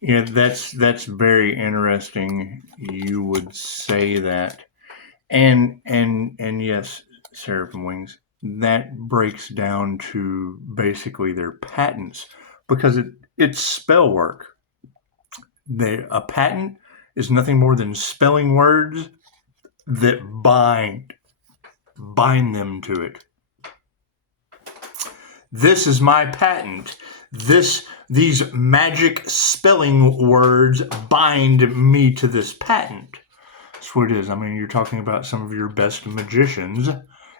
Yeah, that's very interesting. You would say that, and yes, Seraphim Wings. That breaks down to basically their patents because it's spell work. A patent is nothing more than spelling words that bind them to it. This is my patent. These magic spelling words bind me to this patent. That's what it is. I mean, you're talking about some of your best magicians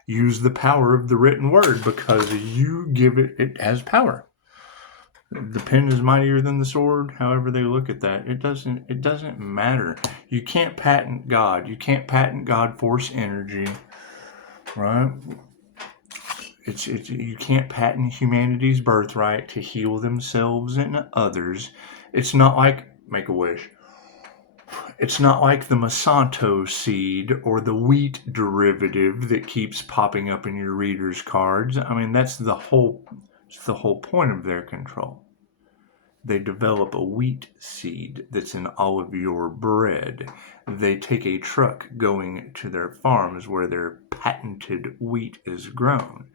use the power of the written word because you give it has power. The pen is mightier than the sword. However they look at that, it doesn't matter. You can't patent God. You can't patent God force energy, right? It's you can't patent humanity's birthright to heal themselves and others. It's not like make a wish. It's not like the Monsanto seed or the wheat derivative that keeps popping up in your reader's cards. I mean, it's the whole point of their control. They develop a wheat seed that's in all of your bread. They take a truck going to their farms where their patented wheat is grown.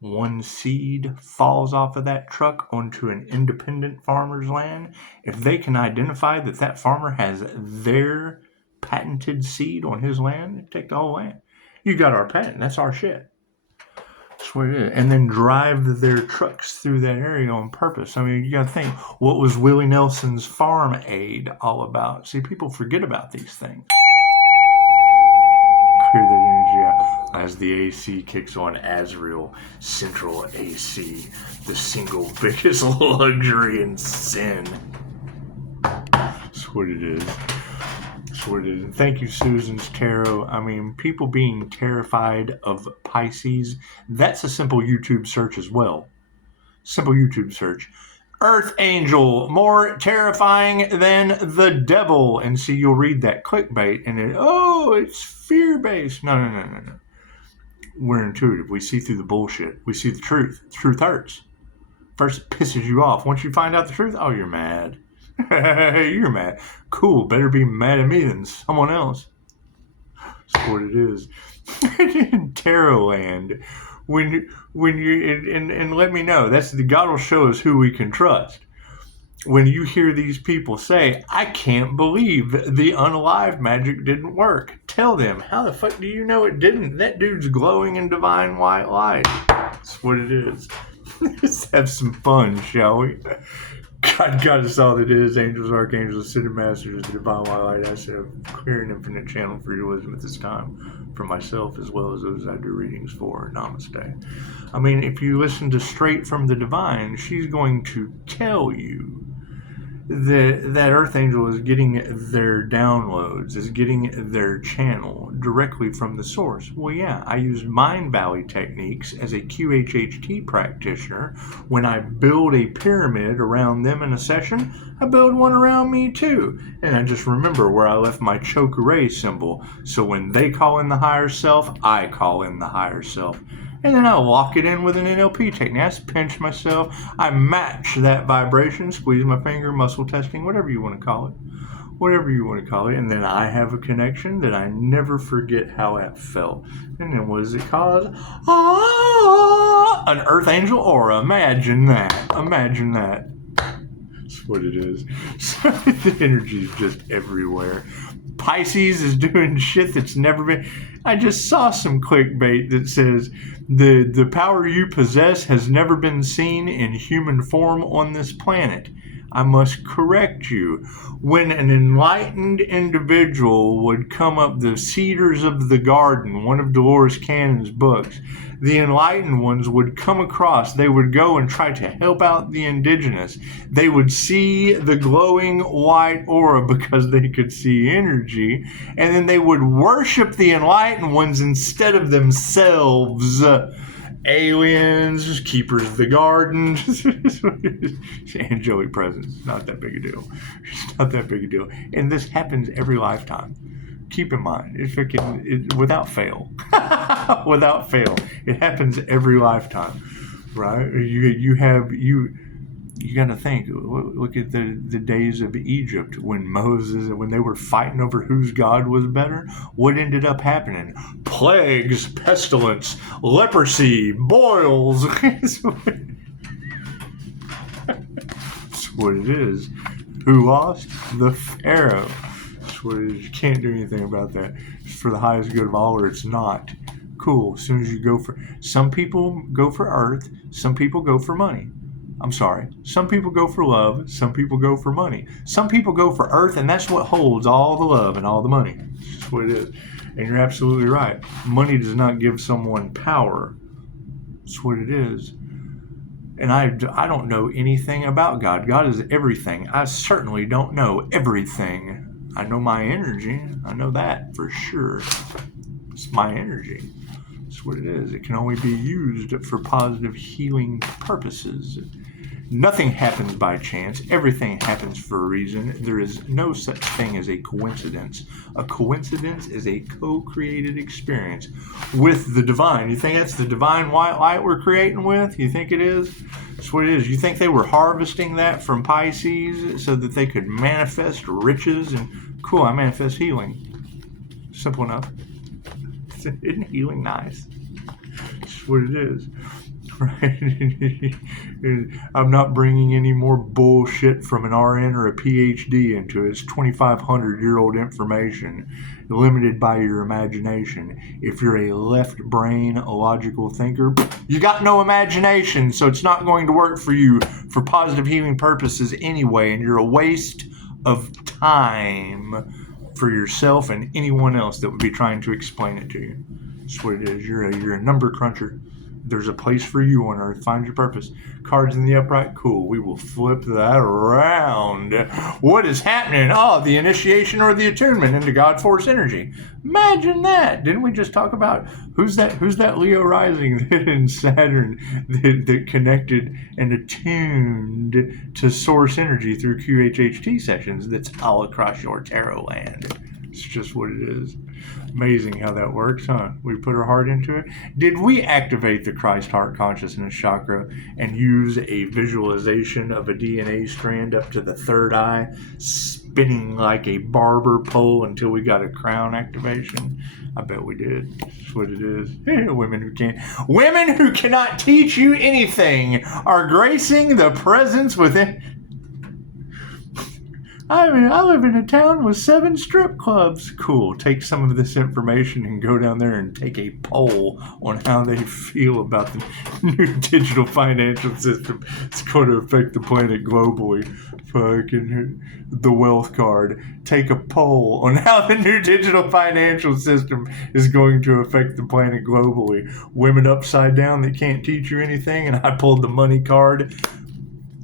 One seed falls off of that truck onto an independent farmer's land. If they can identify that that farmer has their patented seed on his land, they take the whole land. You got our patent. That's our shit. That's what it is. And then drive their trucks through that area on purpose. I mean, you got to think, what was Willie Nelson's farm aid all about? See, people forget about these things. Clear that energy out. As the AC kicks on, Azrael, Central AC, the single biggest luxury and sin. That's what it is. That's what it is. And thank you, Susan's Tarot. I mean, people being terrified of Pisces, that's a simple YouTube search as well. Simple YouTube search. Earth Angel, more terrifying than the devil. And see, you'll read that clickbait and it's fear-based. No. We're intuitive. We see through the bullshit. We see the truth. The truth hurts. First, it pisses you off. Once you find out the truth, you're mad. You're mad. Cool. Better be mad at me than someone else. That's what it is. In Tarot land, when you and let me know. That's the God will show us who we can trust. When you hear these people say, I can't believe the unalive magic didn't work. Tell them, how the fuck do you know it didn't? That dude's glowing in divine white light. That's what it is. Let's have some fun, shall we? God is all that is. Angels, archangels, ascended masters, the divine white light. I said, a clear and infinite channel for your wisdom at this time, for myself as well as those I do readings for. Namaste. I mean, if you listen to Straight from the Divine, she's going to tell you that Earth Angel is getting their downloads, is getting their channel directly from the source. Well, yeah, I use Mind Valley techniques as a QHHT practitioner. When I build a pyramid around them in a session, I build one around me too. And I just remember where I left my Chokuray symbol. So when they call in the higher self, I call in the higher self. And then I lock it in with an NLP technique. I pinch myself. I match that vibration, squeeze my finger, muscle testing, whatever you want to call it. Whatever you want to call it. And then I have a connection that I never forget how it felt. And then what does it cause? An Earth Angel aura. Imagine that. Imagine that. That's what it is. So the energy is just everywhere. Pisces is doing shit that's never been. I just saw some clickbait that says the power you possess has never been seen in human form on this planet. I must correct you. When an enlightened individual would come up, the Cedars of the Garden, one of Dolores Cannon's books, the enlightened ones would come across, they would go and try to help out the indigenous. They would see the glowing white aura because they could see energy, and then they would worship the enlightened ones instead of themselves. Aliens, keepers of the garden, angelic presence. Not that big a deal. It's not that big a deal. And this happens every lifetime. Keep in mind, without fail. Without fail. It happens every lifetime, right? You you got to think. Look at the days of Egypt when when they were fighting over whose god was better. What ended up happening? Plagues, pestilence, leprosy, boils. That's what it is. Who lost? The Pharaoh. That's what it is. You can't do anything about that. It's for the highest good of all, or it's not. Cool. As soon as you go for, some people go for earth, some people go for money. I'm sorry. Some people go for love, some people go for money. Some people go for earth, and that's what holds all the love and all the money. That's what it is. And you're absolutely right. Money does not give someone power. That's what it is. And I don't know anything about God. God is everything. I certainly don't know everything. I know my energy. I know that for sure. It's my energy. That's what it is. It can only be used for positive healing purposes. Nothing happens by chance. Everything happens for a reason. There is no such thing as a coincidence. A coincidence is a co-created experience with the divine. You think that's the divine white light we're creating with? You think it is? That's what it is. You think they were harvesting that from Pisces so that they could manifest riches? And cool, I manifest healing. Simple enough. Isn't healing nice? That's what it is. Right? I'm not bringing any more bullshit from an RN or a PhD into it. It's 2,500-year-old information, limited by your imagination. If you're a left brain logical thinker, you got no imagination, so it's not going to work for you for positive healing purposes anyway, and you're a waste of time for yourself and anyone else that would be trying to explain it to you. That's what it is. You're a number cruncher. There's a place for you on earth. Find your purpose. Cards in the upright. Cool. We will flip that around. What is happening? Oh, the initiation or the attunement into God Force energy. Imagine that. Didn't we just talk about who's that Leo rising in Saturn that connected and attuned to source energy through QHHT sessions that's all across your tarot land? It's just what it is. Amazing how that works, huh? We put our heart into it. Did we activate the Christ Heart Consciousness Chakra and use a visualization of a DNA strand up to the third eye, spinning like a barber pole until we got a crown activation? I bet we did. That's what it is. Women who cannot teach you anything are gracing the presence within. I live in a town with 7 strip clubs. Cool. Take some of this information and go down there and take a poll on how they feel about the new digital financial system. It's going to affect the planet globally. Fucking the wealth card. Take a poll on how the new digital financial system is going to affect the planet globally. Women upside down that can't teach you anything, and I pulled the money card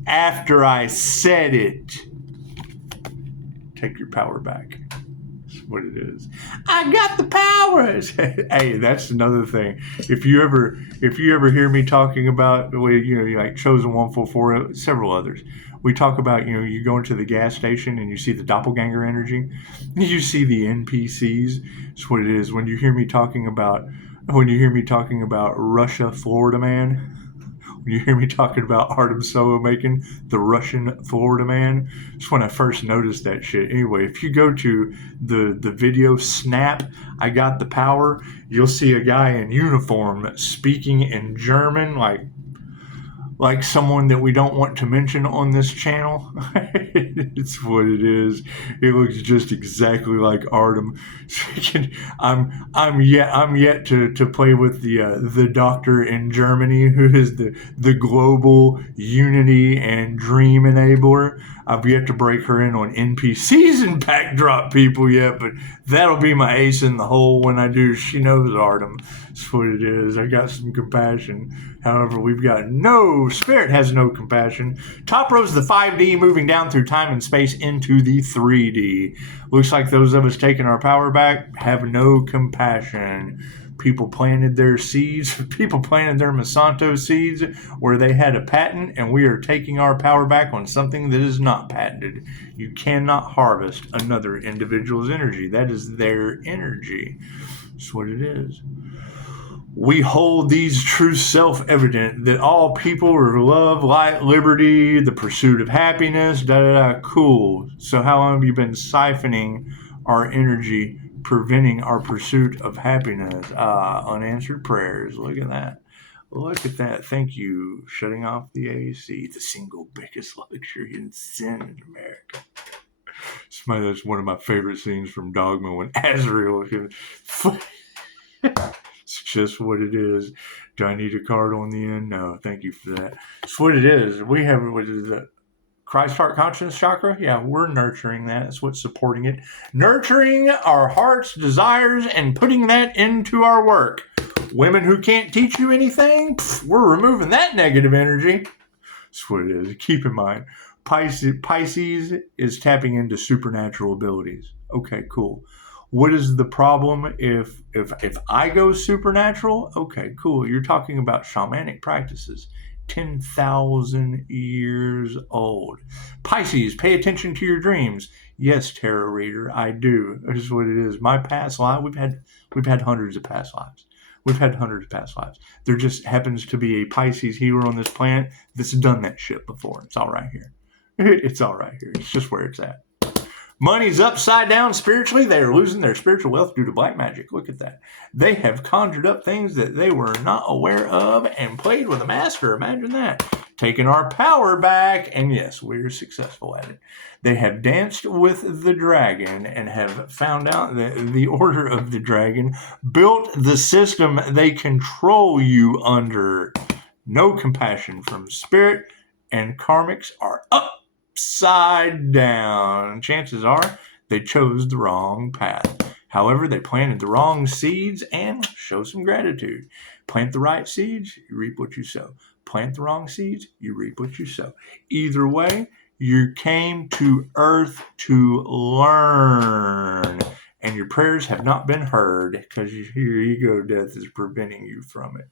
after I said it. Take your power back. That's what it is. I got the powers. Hey, that's another thing. If you ever hear me talking about, like Chosen 144, several others, we talk about, you go into the gas station and you see the doppelganger energy. You see the NPCs. That's what it is. When you hear me talking about Russia, Florida Man. When you hear me talking about Artem Solomakin, the Russian Florida Man, that's when I first noticed that shit. Anyway, if you go to the video Snap, I Got the Power, you'll see a guy in uniform speaking in German, like someone that we don't want to mention on this channel. It's what it is. It looks just exactly like Artem. I'm yet to play with the doctor in Germany who is the global unity and dream enabler. I've yet to break her in on NPCs and backdrop people yet, but that'll be my ace in the hole when I do. She knows Artem. That's what it is. I got some compassion. However, we've got Spirit has no compassion. Top row's the 5D moving down through time and space into the 3D. Looks like those of us taking our power back have no compassion. People planted their seeds. People planted their Monsanto seeds where they had a patent, and we are taking our power back on something that is not patented. You cannot harvest another individual's energy. That is their energy. That's what it is. We hold these truths self-evident that all people are love, light, liberty, the pursuit of happiness, da da da. Cool. So how long have you been siphoning our energy, preventing our pursuit of happiness? Unanswered prayers. Look at that. Look at that. Thank you. Shutting off the AC, the single biggest luxury in sin in America. That's one of my favorite scenes from Dogma when Azrael. It's just what it is. Do I need a card on the end? No, thank you for that. It's what it is. We have what is the Christ Heart Conscience Chakra. Yeah, we're nurturing that. That's what's supporting it. Nurturing our heart's desires and putting that into our work. Women who can't teach you anything, we're removing that negative energy. That's what it is. Keep in mind, Pisces is tapping into supernatural abilities. Okay, cool. What is the problem if I go supernatural? Okay, cool. You're talking about shamanic practices. 10,000 years old. Pisces, pay attention to your dreams. Yes, tarot reader, I do. This is what it is. My past life, we've had hundreds of past lives. We've had hundreds of past lives. There just happens to be a Pisces healer on this planet that's done that shit before. It's all right here. It's all right here. It's just where it's at. Money's upside down spiritually. They are losing their spiritual wealth due to black magic. Look at that. They have conjured up things that they were not aware of and played with a master. Imagine that. Taking our power back. And yes, we're successful at it. They have danced with the dragon and have found out that the order of the dragon built the system they control you under. No compassion from spirit, and karmics are upside down. Chances are they chose the wrong path. However, they planted the wrong seeds and show some gratitude. Plant the right seeds, you reap what you sow. Plant the wrong seeds, you reap what you sow. Either way, you came to earth to learn, and your prayers have not been heard because your ego death is preventing you from it.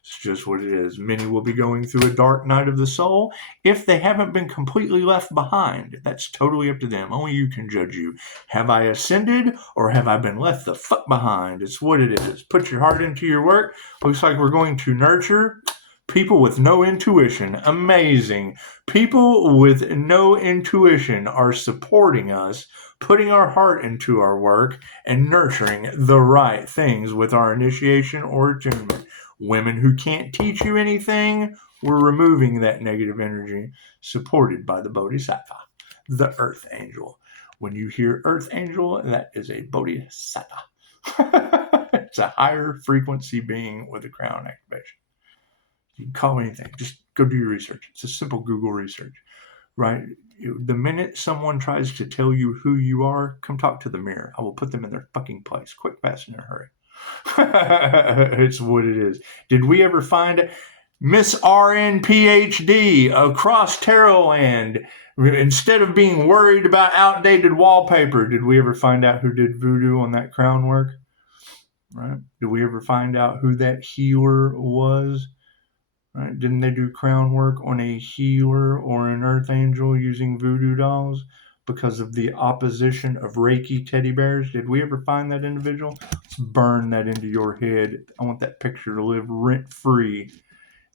It's just what it is. Many will be going through a dark night of the soul if they haven't been completely left behind. That's totally up to them. Only you can judge you. Have I ascended or have I been left the fuck behind? It's what it is. Put your heart into your work. Looks like we're going to nurture people with no intuition. Amazing. People with no intuition are supporting us, putting our heart into our work, and nurturing the right things with our initiation or attunement. Women who can't teach you anything, we're removing that negative energy, supported by the Bodhisattva, the Earth Angel. When you hear Earth Angel, that is a Bodhisattva. It's a higher frequency being with a crown activation. You can call it anything. Just go do your research. It's a simple Google research, right? The minute someone tries to tell you who you are, come talk to the mirror. I will put them in their fucking place, quick, fast, and in a hurry. It's what it is. Did we ever find Miss RN PhD across Tarot Land? Instead of being worried about outdated wallpaper, did we ever find out who did voodoo on that crown work? Right? Did we ever find out who that healer was? Right? Didn't they do crown work on a healer or an earth angel using voodoo dolls because of the opposition of Reiki teddy bears? Did we ever find that individual? Let's burn that into your head. I want that picture to live rent-free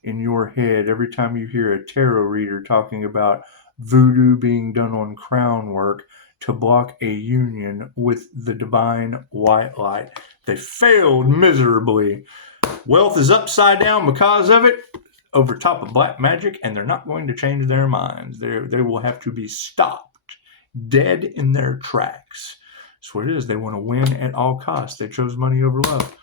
in your head every time you hear a tarot reader talking about voodoo being done on crown work to block a union with the divine white light. They failed miserably. Wealth is upside down because of it, over top of black magic, and they're not going to change their minds. They will have to be stopped dead in their tracks. That's what it is. They want to win at all costs. They chose money over love.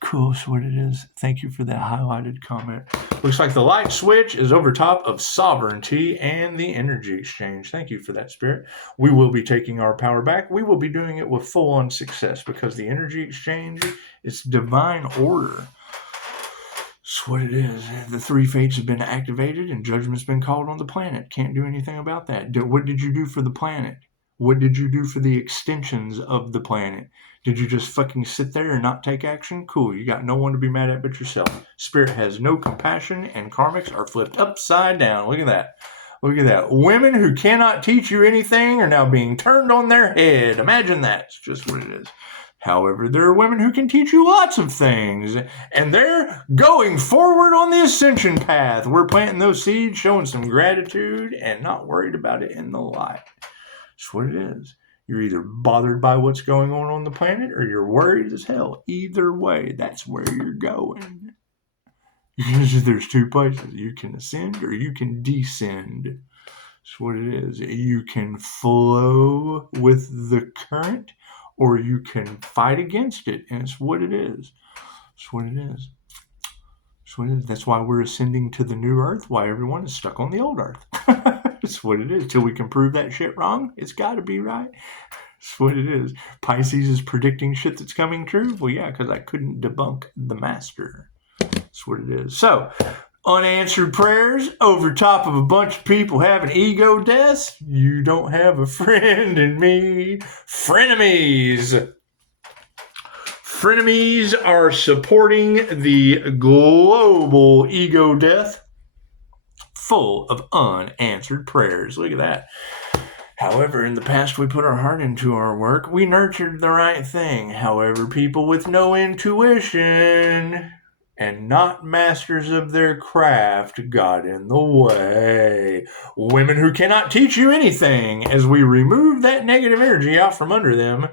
Cool. That's what it is. Thank you for that highlighted comment. Looks like the light switch is over top of sovereignty and the energy exchange. Thank you for that, Spirit. We will be taking our power back. We will be doing it with full-on success because the energy exchange is divine order. That's what it is. The three fates have been activated and judgment's been called on the planet. Can't do anything about that. What did you do for the planet? What did you do for the extensions of the planet? Did you just fucking sit there and not take action? Cool, you got no one to be mad at but yourself. Spirit has no compassion and karmics are flipped upside down. Look at that. Look at that. Women who cannot teach you anything are now being turned on their head. Imagine that. It's just what it is. However, there are women who can teach you lots of things, and they're going forward on the ascension path. We're planting those seeds, showing some gratitude, and not worried about it in the light. That's what it is. You're either bothered by what's going on the planet, or you're worried as hell. Either way, that's where you're going. There's two places. You can ascend or you can descend. That's what it is. You can flow with the current, or you can fight against it, and it's what it is. That's what it is. That's what it is. That's why we're ascending to the new earth, why everyone is stuck on the old earth. That's what it is. Till we can prove that shit wrong, it's got to be right. That's what it is. Pisces is predicting shit that's coming true. Well, yeah, because I couldn't debunk the master. That's what it is. So, unanswered prayers over top of a bunch of people having ego deaths. You don't have a friend in me. Frenemies. Frenemies are supporting the global ego death full of unanswered prayers. Look at that. However, in the past, we put our heart into our work. We nurtured the right thing. However, people with no intuition and not masters of their craft got in the way. Women who cannot teach you anything, as we remove that negative energy out from under them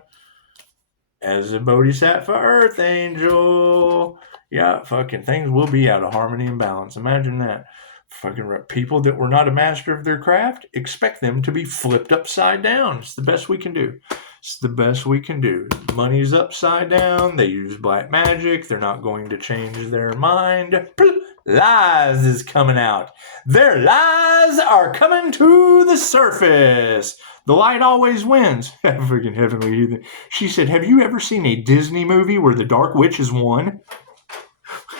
as a Bodhisattva Earth Angel. Yeah, fucking things will be out of harmony and balance. Imagine that. Fucking people that were not a master of their craft, expect them to be flipped upside down. It's the best we can do. It's the best we can do. Money's upside down. They use black magic. They're not going to change their mind. Lies is coming out. Their lies are coming to the surface. The light always wins. Freaking heavenly heathen. She said, have you ever seen a Disney movie where the Dark Witch has won?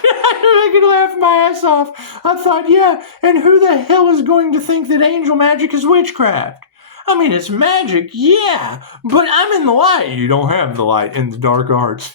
I could laugh my ass off. I thought, yeah, and who the hell is going to think that angel magic is witchcraft? I mean, it's magic, yeah, but I'm in the light. You don't have the light in the dark arts.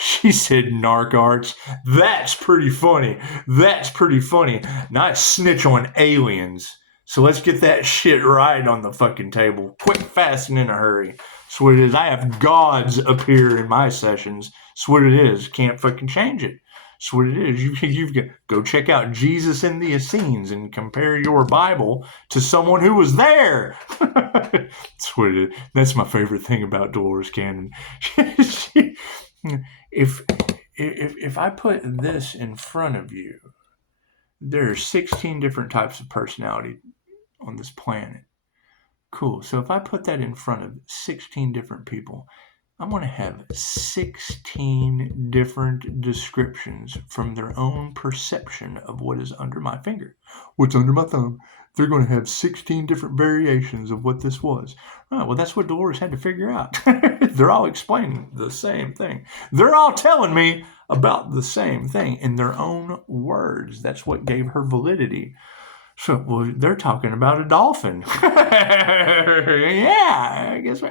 she said narc arts. That's pretty funny. That's pretty funny. Nice snitch on aliens. So let's get that shit right on the fucking table. Quick, fast, and in a hurry. That's what it is. I have gods appear in my sessions. That's what it is. Can't fucking change it. That's what it is. You've got go check out Jesus in the Essenes and compare your Bible to someone who was there. That's what it is. That's my favorite thing about Dolores Cannon. If I put this in front of you, there are 16 different types of personality on this planet. Cool. So if I put that in front of 16 different people, I'm going to have 16 different descriptions from their own perception of what is under my finger. What's under my thumb? They're going to have 16 different variations of what this was. Oh, well, that's what Dolores had to figure out. They're all explaining the same thing. They're all telling me about the same thing in their own words. That's what gave her validity. So, well, they're talking about a dolphin. Yeah, I guess.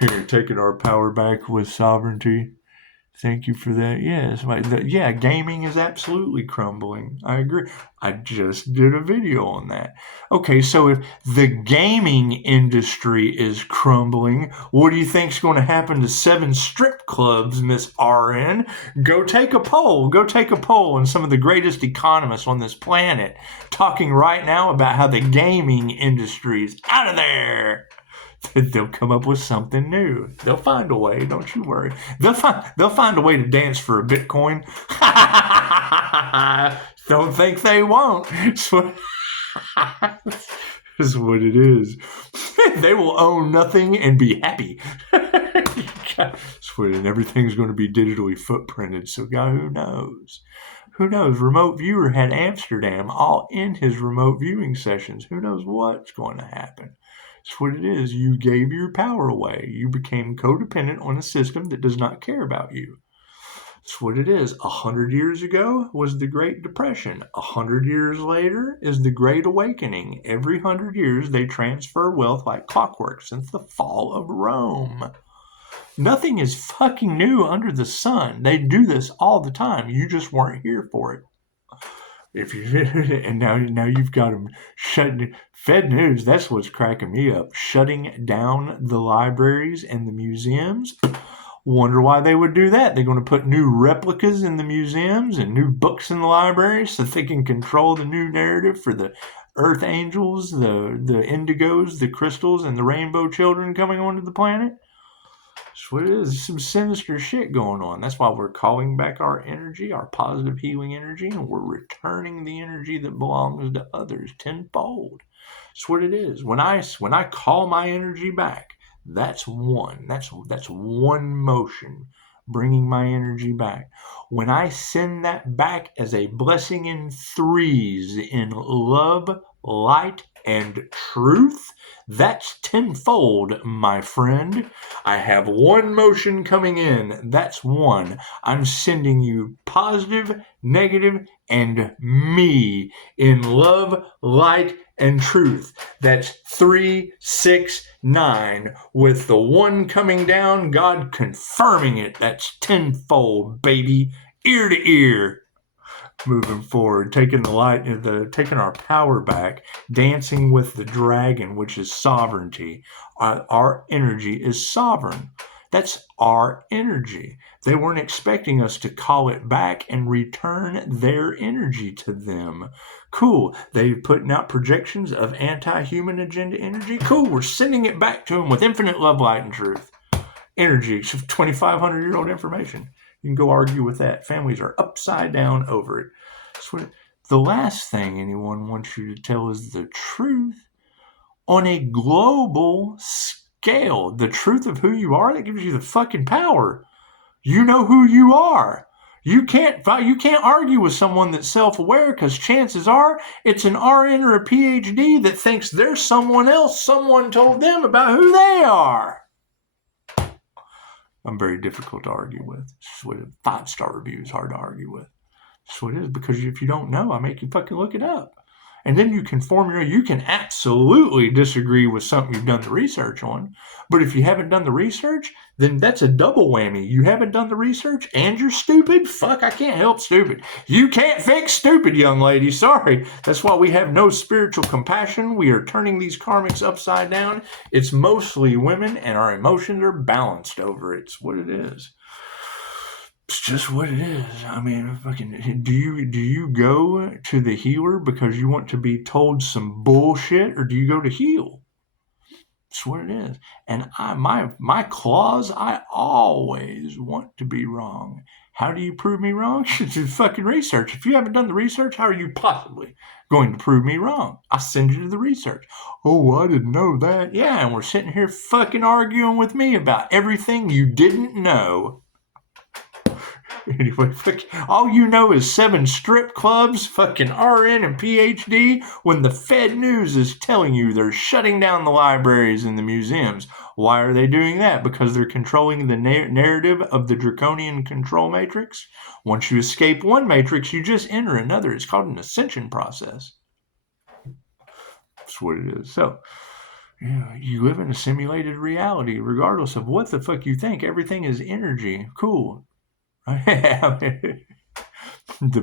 Here, taking our power back with sovereignty. Thank you for that. Yes, yeah, gaming is absolutely crumbling. I agree. I just did a video on that. Okay, so if the gaming industry is crumbling, what do you think's going to happen to 7 strip clubs, Miss RN? Go take a poll. Go take a poll on some of the greatest economists on this planet talking right now about how the gaming industry is out of there. They'll come up with something new. They'll find a way. Don't you worry. They'll find a way to dance for a Bitcoin. Don't think they won't. That's what it is. They will own nothing and be happy. And everything's going to be digitally footprinted. So, God, who knows? Who knows? Remote Viewer had Amsterdam all in his remote viewing sessions. Who knows what's going to happen? That's what it is. You gave your power away. You became codependent on a system that does not care about you. That's what it is. 100 years ago was the Great Depression. 100 years later is the Great Awakening. Every 100 years they transfer wealth like clockwork since the fall of Rome. Nothing is fucking new under the sun. They do this all the time. You just weren't here for it. If you and now you've got them shutting Fed News. That's what's cracking me up. Shutting down the libraries and the museums. Wonder why they would do that. They're going to put new replicas in the museums and new books in the libraries so they can control the new narrative for the Earth Angels, the Indigos, the Crystals, and the Rainbow Children coming onto the planet. That's what it is. There's some sinister shit going on. That's why we're calling back our energy, our positive healing energy, and we're returning the energy that belongs to others tenfold. That's what it is. When I call my energy back, that's one. That's one motion, bringing my energy back. When I send that back as a blessing in threes in love, light, and truth, that's tenfold, my friend. I have one motion coming in. That's one. I'm sending you positive, negative, and me in love, light, and truth. That's 3, 6, 9. With the one coming down, God confirming it. That's tenfold, baby. Ear to ear. Moving forward, taking our power back, dancing with the dragon, which is sovereignty. Our energy is sovereign. That's our energy. They weren't expecting us to call it back and return their energy to them. Cool. They're putting out projections of anti-human agenda energy. Cool. We're sending it back to them with infinite love, light, and truth. Energy, 2,500-year-old information. You can go argue with that. Families are upside down over it. So the last thing anyone wants you to tell is the truth on a global scale. The truth of who you are, that gives you the fucking power. You know who you are. You can't argue with someone that's self-aware, because chances are it's an RN or a PhD that thinks there's someone else. Someone told them about who they are. I'm very difficult to argue with. 5-star review is hard to argue with. That's what it is, because if you don't know, I make you fucking look it up. And then you can you can absolutely disagree with something you've done the research on. But if you haven't done the research, then that's a double whammy. You haven't done the research and you're stupid? Fuck, I can't help stupid. You can't fix stupid, young lady. Sorry. That's why we have no spiritual compassion. We are turning these karmics upside down. It's mostly women, and our emotions are balanced over it. It's what it is. It's just what it is. I mean, fucking, do you go to the healer because you want to be told some bullshit, or do you go to heal? It's what it is. And my clause, I always want to be wrong. How do you prove me wrong? Do fucking research. If you haven't done the research, how are you possibly going to prove me wrong? I send you to the research. Oh, I didn't know that. Yeah, and we're sitting here fucking arguing with me about everything you didn't know. Anyway, all you know is 7 strip clubs, fucking RN and PhD, when the Fed News is telling you they're shutting down the libraries and the museums. Why are they doing that? Because they're controlling the narrative of the draconian control matrix. Once you escape one matrix, you just enter another. It's called an ascension process. That's what it is. So, yeah, you live in a simulated reality, regardless of what the fuck you think. Everything is energy. Cool. The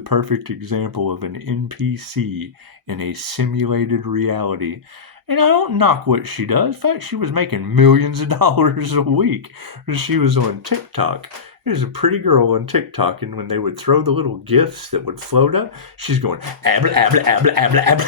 perfect example of an NPC in a simulated reality. And I don't knock what she does. In fact, she was making millions of dollars a week. She was on TikTok. There's a pretty girl on TikTok, and when they would throw the little gifts that would float up, she's going, abla, abla, abla, abla, abla.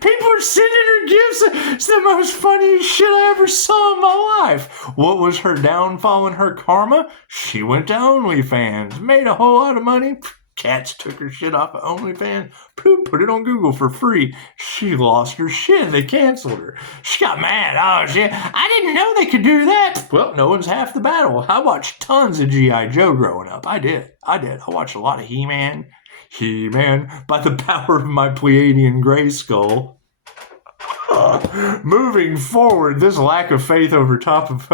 People are sending her gifts. It's the most funniest shit I ever saw in my life. What was her downfall and her karma? She went to OnlyFans, made a whole lot of money. Cats took her shit off of OnlyFans, put it on Google for free. She lost her shit. They canceled her. She got mad. Oh, shit. I didn't know they could do that. Well, no one's half the battle. I watched tons of G.I. Joe growing up. I did. I watched a lot of He-Man. He-Man, by the power of my Pleiadian Grayskull. Moving forward, this lack of faith over top of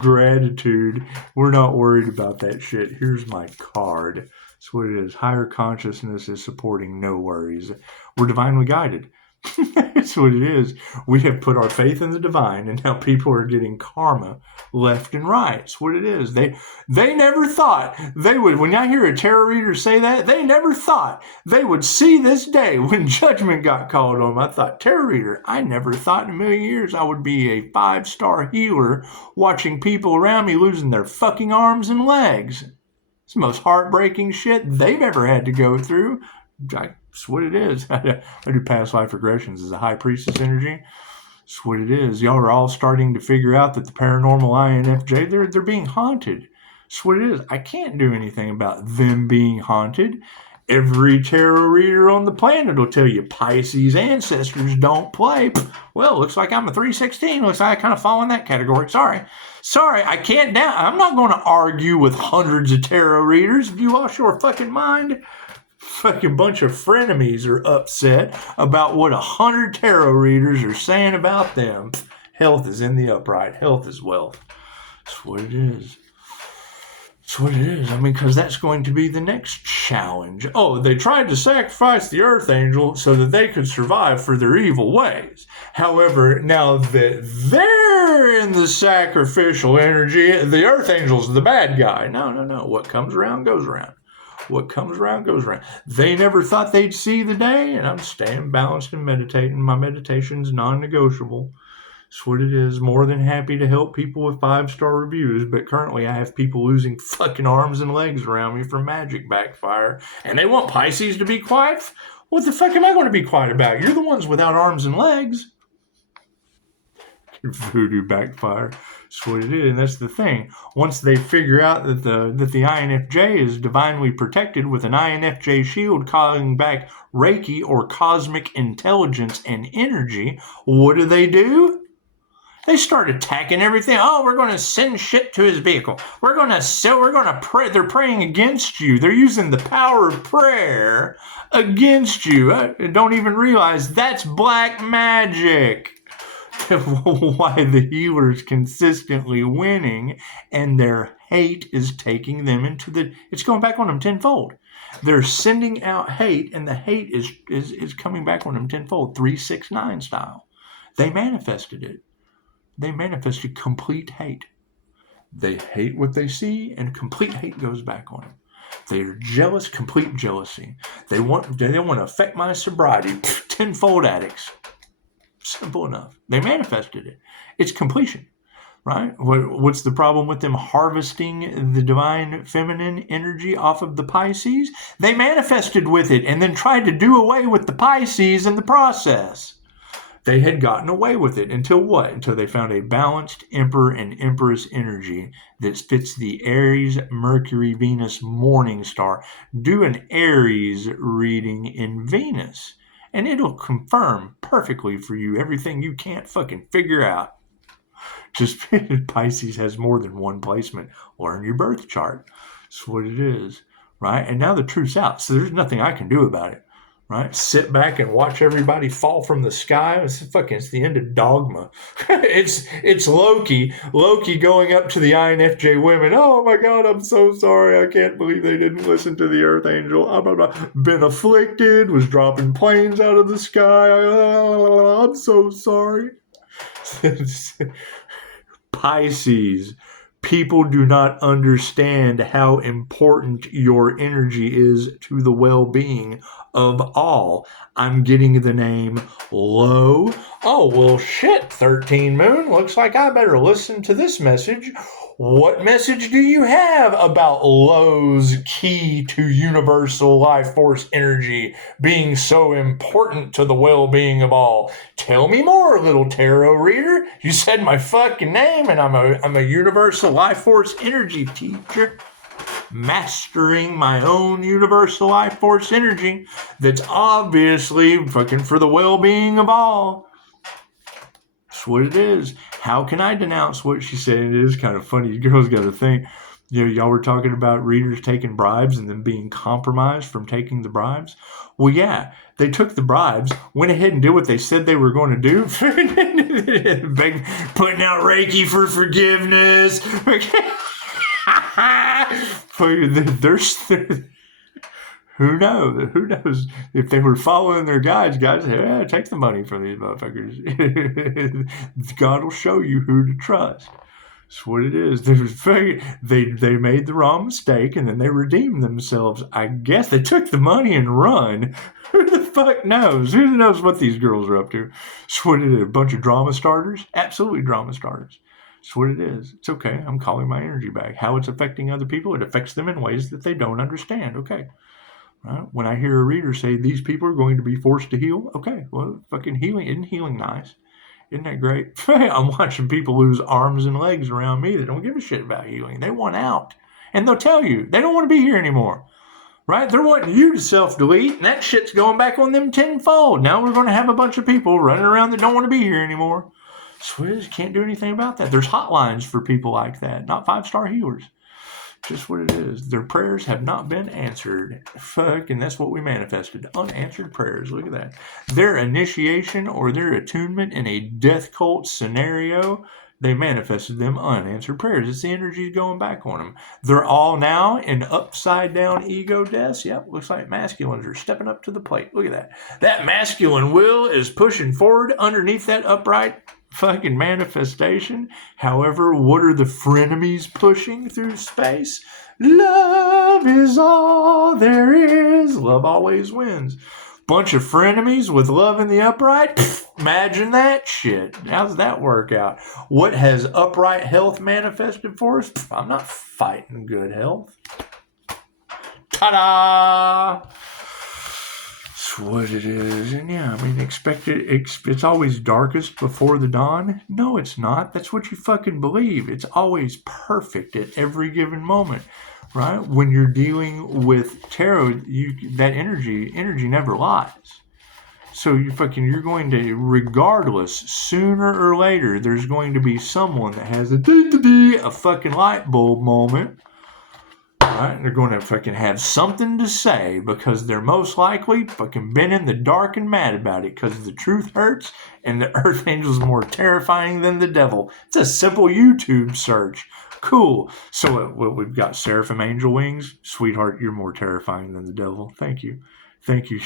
gratitude, we're not worried about that shit. Here's my card. That's what it is. Higher consciousness is supporting no worries. We're divinely guided. That's what it is. We have put our faith in the divine, and now people are getting karma left and right. That's what it is. They never thought they would. When I hear a tarot reader say that, they never thought they would see this day when judgment got called on them. I thought, tarot reader, I never thought in a million years I would be a 5-star healer watching people around me losing their fucking arms and legs. It's the most heartbreaking shit they've ever had to go through. That's what it is. I do past life regressions as a high priestess energy. That's what it is. Y'all are all starting to figure out that the paranormal INFJ, they're being haunted. That's what it is. I can't do anything about them being haunted. Every tarot reader on the planet will tell you Pisces ancestors don't play. Well, looks like I'm a 316. Looks like I kind of fall in that category. Sorry, I can't down. I'm not going to argue with hundreds of tarot readers. If you lost your fucking mind, fucking bunch of frenemies are upset about what 100 tarot readers are saying about them. Health is in the upright. Health is wealth. That's what it is. That's what it is. I mean, because that's going to be the next challenge. Oh, they tried to sacrifice the Earth Angel so that they could survive for their evil ways. However, now that they're in the sacrificial energy, the Earth Angel's the bad guy. No. What comes around goes around. What comes around goes around. They never thought they'd see the day, and I'm staying balanced and meditating. My meditation's non-negotiable. That's what it is. More than happy to help people with 5-star reviews, but currently I have people losing fucking arms and legs around me from magic backfire, and they want Pisces to be quiet? What the fuck am I going to be quiet about? You're the ones without arms and legs. Voodoo backfire. That's what it is, and that's the thing. Once they figure out that the INFJ is divinely protected with an INFJ shield calling back Reiki or cosmic intelligence and energy, what do? They start attacking everything. Oh, we're going to send shit to his vehicle. We're going to pray. They're praying against you. They're using the power of prayer against you. Don't even realize that's black magic. Why the healer's consistently winning and their hate is taking them it's going back on them tenfold. They're sending out hate, and the hate is coming back on them tenfold, 369 style. They manifested it. They manifested complete hate. They hate what they see, and complete hate goes back on them. They are jealous, complete jealousy. They want to affect my sobriety, tenfold addicts. Simple enough. They manifested it. It's completion, right? What's the problem with them harvesting the divine feminine energy off of the Pisces? They manifested with it and then tried to do away with the Pisces in the process. They had gotten away with it until what? Until they found a balanced Emperor and Empress energy that fits the Aries, Mercury, Venus morning star. Do an Aries reading in Venus, and it'll confirm perfectly for you everything you can't fucking figure out. Just Pisces has more than one placement. Learn your birth chart. That's what it is, right? And now the truth's out, so there's nothing I can do about it. Right? Sit back and watch everybody fall from the sky. It's the end of Dogma. it's Loki going up to the INFJ women. Oh my God, I'm so sorry. I can't believe they didn't listen to the Earth Angel. Been afflicted, was dropping planes out of the sky. I'm so sorry. Pisces. People do not understand how important your energy is to the well-being of all. I'm getting the name Lo. Oh, well, shit, 13 Moon. Looks like I better listen to this message. What message do you have about Lo's key to universal life force energy being so important to the well-being of all? Tell me more, little tarot reader. You said my fucking name, and I'm a universal life force energy teacher. Mastering my own universal life force energy that's obviously fucking for the well-being of all. That's what it is. How can I denounce what she said? It is kind of funny. You girls got to think. Y'all were talking about readers taking bribes and then being compromised from taking the bribes. Well, yeah, they took the bribes, went ahead and did what they said they were going to do. Putting out Reiki for forgiveness. Who knows? Who knows if they were following their guides? Guys, yeah, take the money from these motherfuckers. God will show you who to trust. That's what it is. They made the wrong mistake and then they redeemed themselves. I guess they took the money and run. Who the fuck knows? Who knows what these girls are up to? That's what it is. A bunch of drama starters? Absolutely drama starters. That's what it is. It's okay. I'm calling my energy back. How it's affecting other people, it affects them in ways that they don't understand. Okay. Right? When I hear a reader say these people are going to be forced to heal, okay, well, fucking healing, isn't healing nice? Isn't that great? I'm watching people lose arms and legs around me that don't give a shit about healing. They want out. And they'll tell you they don't want to be here anymore. Right? They're wanting you to self-delete, and that shit's going back on them tenfold. Now we're going to have a bunch of people running around that don't want to be here anymore. Swizz can't do anything about that. There's hotlines for people like that, not 5-star healers. Just what it is. Their prayers have not been answered. Fuck, and that's what we manifested. Unanswered prayers. Look at that. Their initiation or their attunement in a death cult scenario, they manifested them unanswered prayers. It's the energy going back on them. They're all now in upside down ego deaths. Yep, looks like masculines are stepping up to the plate. Look at that. That masculine will is pushing forward underneath that upright fucking manifestation. However, what are the frenemies pushing through space? Love is all there is. Love always wins. Bunch of frenemies with love in the upright. Pfft, imagine that shit. How does that work out? What has upright health manifested for us? Pfft, I'm not fighting good health. Ta-da! What it is. And yeah, I mean, it's always darkest before the dawn. No, it's not. That's what you fucking believe. It's always perfect at every given moment, right? When you're dealing with tarot, that energy never lies. So you're going to, regardless, sooner or later, there's going to be someone that has a fucking light bulb moment. Right? They're going to fucking have something to say because they're most likely fucking been in the dark and mad about it because the truth hurts and the earth angel is more terrifying than the devil. It's a simple YouTube search. Cool. So we've got Seraphim Angel Wings. Sweetheart, you're more terrifying than the devil. Thank you. Thank you.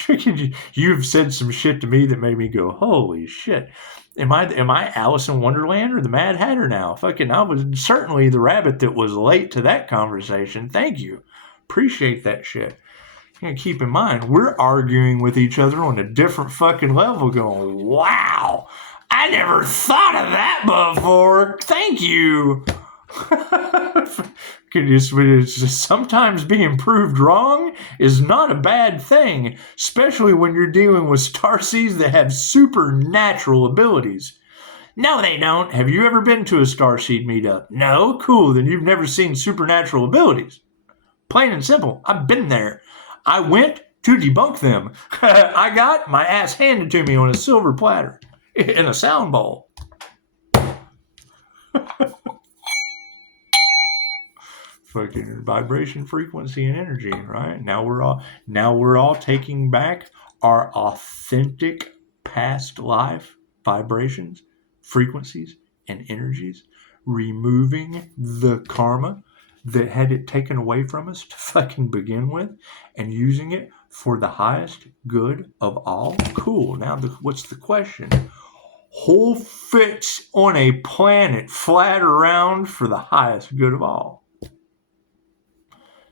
You've said some shit to me that made me go, holy shit. Am I Alice in Wonderland or the Mad Hatter now? Fucking, I was certainly the rabbit that was late to that conversation. Thank you. Appreciate that shit. You gotta keep in mind, we're arguing with each other on a different fucking level going, wow, I never thought of that before. Thank you. Sometimes being proved wrong is not a bad thing, especially when you're dealing with starseeds that have supernatural abilities. No, they don't. Have you ever been to a starseed meetup? No? Cool, then you've never seen supernatural abilities. Plain and simple, I've been there. I went to debunk them. I got my ass handed to me on a silver platter in a sound bowl. Fucking vibration, frequency, and energy, right? Now we're all taking back our authentic past life vibrations, frequencies, and energies, removing the karma that had it taken away from us to fucking begin with, and using it for the highest good of all. Cool. Now, what's the question? Who fits on a planet flat around for the highest good of all?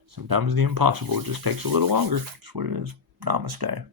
Sometimes the impossible just takes a little longer. That's what it is. Namaste.